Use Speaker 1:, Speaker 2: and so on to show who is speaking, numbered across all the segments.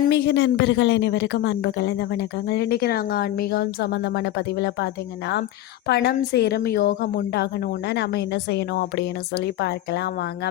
Speaker 1: ஆன்மீக நண்பர்கள் அனைவருக்கும் அன்புகள் இந்த வணக்கங்கள். இன்றைக்கி நாங்கள் ஆன்மீகம் சம்மந்தமான பதிவில் பார்த்தீங்கன்னா பணம் சேரும் யோகம் உண்டாகணும்னா நம்ம என்ன செய்யணும் அப்படின்னு சொல்லி பார்க்கலாம் வாங்க.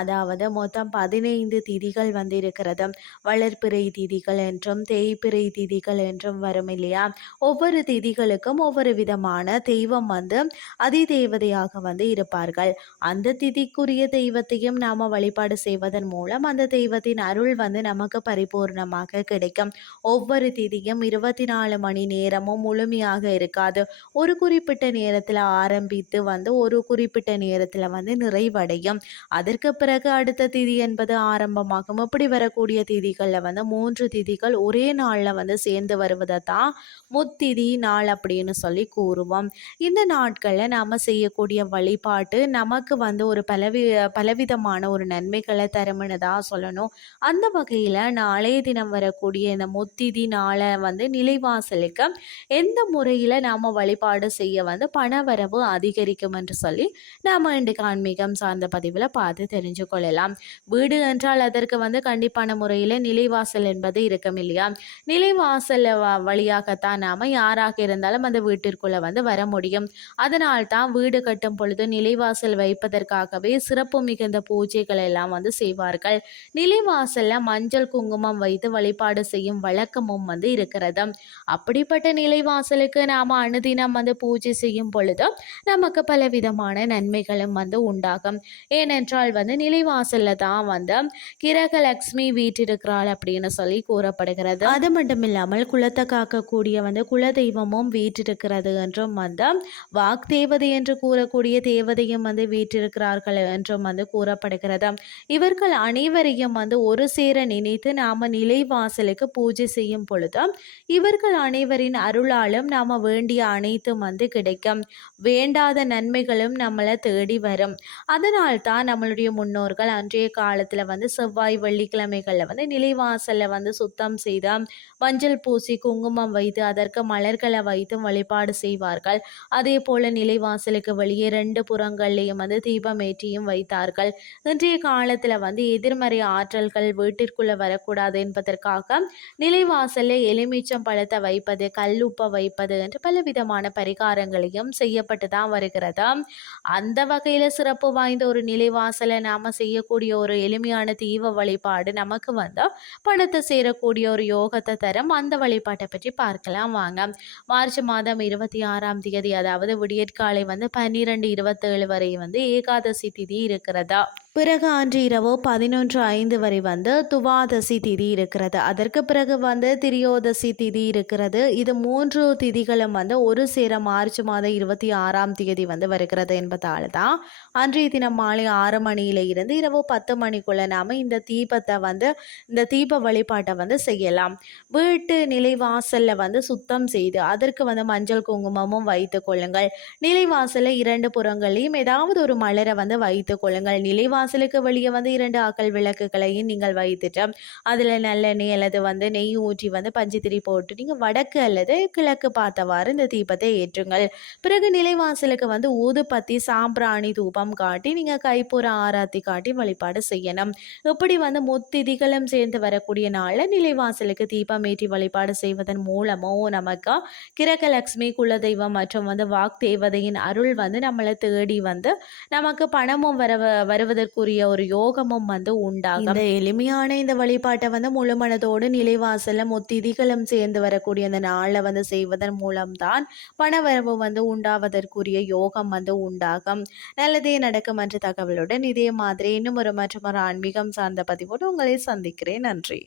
Speaker 1: அதாவது மொத்தம் பதினைந்து திதிகள் வந்து இருக்கிறது. வளர்ப்பிறை திதிகள் என்றும் தேய்ப்பிறை திதிகள் என்றும் வரும் இல்லையா? ஒவ்வொரு திதிகளுக்கும் ஒவ்வொரு விதமான தெய்வம் வந்து அதி தேவதையாக வந்து இருப்பார்கள். அந்த திதிக்குரிய தெய்வத்தையும் நாம் வழிபாடு செய்வதன் மூலம் அந்த தெய்வத்தின் அருள் வந்து நமக்கு பரிபூர்ணம் பூர்ணமாக கிடைக்கும். ஒவ்வொரு திதியும் இருபத்தி நாலு மணி நேரமும் முழுமையாக இருக்காது. ஒரு குறிப்பிட்ட நேரத்தில் ஆரம்பித்து வந்து ஒரு குறிப்பிட்ட நேரத்தில் வந்து நிறைவடையும். அதற்கு பிறகு அடுத்த திதி என்பது ஆரம்பமாகும். இப்படி வரக்கூடிய திதிகளில் வந்து மூன்று திதிகள் ஒரே நாளில் வந்து சேர்ந்து வருவதை தான் முத்திதி நாள் அப்படின்னு சொல்லி கூறுவோம். இந்த நாட்களில் நாம் செய்யக்கூடிய வழிபாட்டு நமக்கு வந்து ஒரு பலவி பலவிதமான ஒரு நன்மைகளை தரும்னு தான் சொல்லணும். அந்த வகையில் நாளைய தினம் வரக்கூடிய இந்த முத்திதி நாளை வந்து நிலைவாசலுக்கு எந்த முறையில் நாம் வழிபாடு செய்ய வந்து பணவரவு அதிகரிக்கும் என்று சொல்லி நாம் இன்றைக்கு ஆன்மீகம் சார்ந்த பதிவில் பார்த்து தெரிஞ்சு கொள்ளலாம். வீடு என்றால் அதற்கு வந்து கண்டிப்பான முறையில் நிலைவாசல் என்பது இருக்கும் இல்லையா? நிலைவாசல் வழியாகத்தான் நாம் யாராக இருந்தாலும் அந்த வீட்டிற்குள்ளே வந்து வர முடியும். அதனால் தான் வீடு கட்டும் பொழுது நிலைவாசல் வைப்பதற்காகவே சிறப்பு மிகுந்த பூஜைகள் எல்லாம் வந்து செய்வார்கள். நிலைவாசலில் மஞ்சள் குங்குமம் வைத்து வழிபாடு செய்யும் வழக்கமும் வந்து இருக்கிறது. அப்படிப்பட்ட நிலைவாசலுக்கு நாம் அனுதினம் வந்து பூஜை செய்யும் பொழுது நமக்கு பல விதமான நன்மைகளும் வந்து உண்டாகும். ஏனென்றால் வந்து நிலைவாசலில் தான் வந்து கிரகலக்ஷ்மி வீற்றிருக்கிறாள் அப்படின்னு சொல்லி கூறப்படுகிறது. அது மட்டும் இல்லாமல் குலத்தை காக்கக்கூடிய வந்து குலதெய்வமும் வீட்டிருக்கிறது என்றும் வந்து வாக்தேவதை என்று கூறக்கூடிய தேவதையும் வந்து வீற்றிருக்கிறார்கள் என்றும் வந்து கூறப்படுகிறது. இவர்கள் அனைவரையும் வந்து ஒரு சேர நினைத்து நாம நிலைவாசலுக்கு பூஜை செய்யும் பொழுது இவர்கள் அனைவரின் அருளாலும் நாம் வேண்டிய அனைத்தும் வந்து கிடைக்கும். வேண்டாத நன்மைகளும் நம்மளை தேடி வரும். அதனால் தான் நம்மளுடைய முன்னோர்கள் அன்றைய காலத்தில் வந்து செவ்வாய் வெள்ளிக்கிழமைகளில் வந்து நிலைவாசலில் வந்து சுத்தம் செய்து மஞ்சள் பூசி குங்குமம் வைத்து அதற்கு மலர்களை வைத்து வழிபாடு செய்வார்கள். அதே போல நிலைவாசலுக்கு வெளியே ரெண்டு புறங்கள்லேயும் வந்து தீபம் ஏற்றியும் வைத்தார்கள். இன்றைய காலத்தில் வந்து எதிர்மறை ஆற்றல்கள் வீட்டிற்குள்ளே வரக்கூடாது என்பது என்பதற்காக நிலைவாசலில் எலுமிச்சம் பழத்தை வைப்பது கல்லுப்பை வைப்பது என்று பலவிதமான பரிகாரங்களையும் செய்யப்பட்டு தான் வருகிறது. அந்த வகையில் சிறப்பு வாய்ந்த ஒரு நிலைவாசலை நாம் செய்யக்கூடிய ஒரு எளிமையான தீவ வழிபாடு நமக்கு வந்து பணத்தை சேரக்கூடிய ஒரு யோகத்தை தரும். அந்த வழிபாட்டை பற்றி பார்க்கலாம் வாங்க. மார்ச் மாதம் இருபத்தி ஆறாம் தேதி அதாவது விடியற்காலை வந்து பன்னிரெண்டு இருபத்தேழு வரை வந்து ஏகாதசி திதி இருக்கிறதா? பிறகு அன்று இரவு பதினொன்று ஐந்து வரை வந்து துவாதசி திதி இருக்கிறது. அதற்கு பிறகு வந்து திரியோதசி திதி இருக்கிறது. இது மூன்று திதிகளும் வந்து ஒரு சேர மார்ச் மாதம் இருபத்தி ஆறாம் தேதி வந்து வருகிறது என்பதால் தான் அன்றைய தினம் மாலை ஆறு மணியில இருந்து இரவு பத்து மணிக்குள்ள நாம இந்த தீபத்தை வந்து இந்த தீப வழிபாட்டை வந்து செய்யலாம். வீட்டு நிலைவாசல்ல வந்து சுத்தம் செய்து அதற்கு வந்து மஞ்சள் குங்குமமும் வைத்து கொள்ளுங்கள். நிலைவாசலில் இரண்டு புறங்களையும் ஏதாவது ஒரு மலரை வந்து வைத்து கொள்ளுங்கள். நிலைவாசல் வாசலுக்கு வெளியே வந்து இரண்டு ஆக்கள் விளக்குகளையும் நீங்கள் வைத்துட்டு அதில் நல்லெண்ணெய் அல்லது வந்து நெய் ஊற்றி வந்து பஞ்சுத்திரி போட்டு நீங்கள் வடக்கு அல்லது கிழக்கு பார்த்தவாறு இந்த தீபத்தை ஏற்றுங்கள். பிறகு நிலைவாசலுக்கு வந்து ஊதுபத்தி சாம்பிராணி தூபம் காட்டி நீங்கள் கைப்புற ஆராத்தி காட்டி வழிபாடு செய்யணும். இப்படி வந்து முத்திதிகளும் சேர்ந்து வரக்கூடிய நாளில் நிலைவாசலுக்கு தீபம் ஏற்றி வழிபாடு செய்வதன் மூலமோ நமக்கு கிரகலட்சுமி குலதெய்வம் மற்றும் வந்து வாக் தேவதையின் அருள் வந்து நம்மளை தேடி வந்து நமக்கு பணமும் வர வருவதற்கு அதற்குரிய ஒரு யோகமும் வந்து உண்டாகும். இந்த எளிமையான இந்த வழிபாட்டை வந்து முழு மனதோடு நிலைவாசலும் ஒத்திதிகளும் சேர்ந்து வரக்கூடிய அந்த நாளில் வந்து செய்வதன் மூலம்தான் பணவரவு வந்து உண்டாவதற்குரிய யோகம் வந்து உண்டாகும். நல்லதே நடக்கும் என்ற தகவலுடன் இதே மாதிரி இன்னும் ஒரு மற்றும் ஒரு ஆன்மீகம் சார்ந்த பதிவோடு உங்களை சந்திக்கிறேன். நன்றி.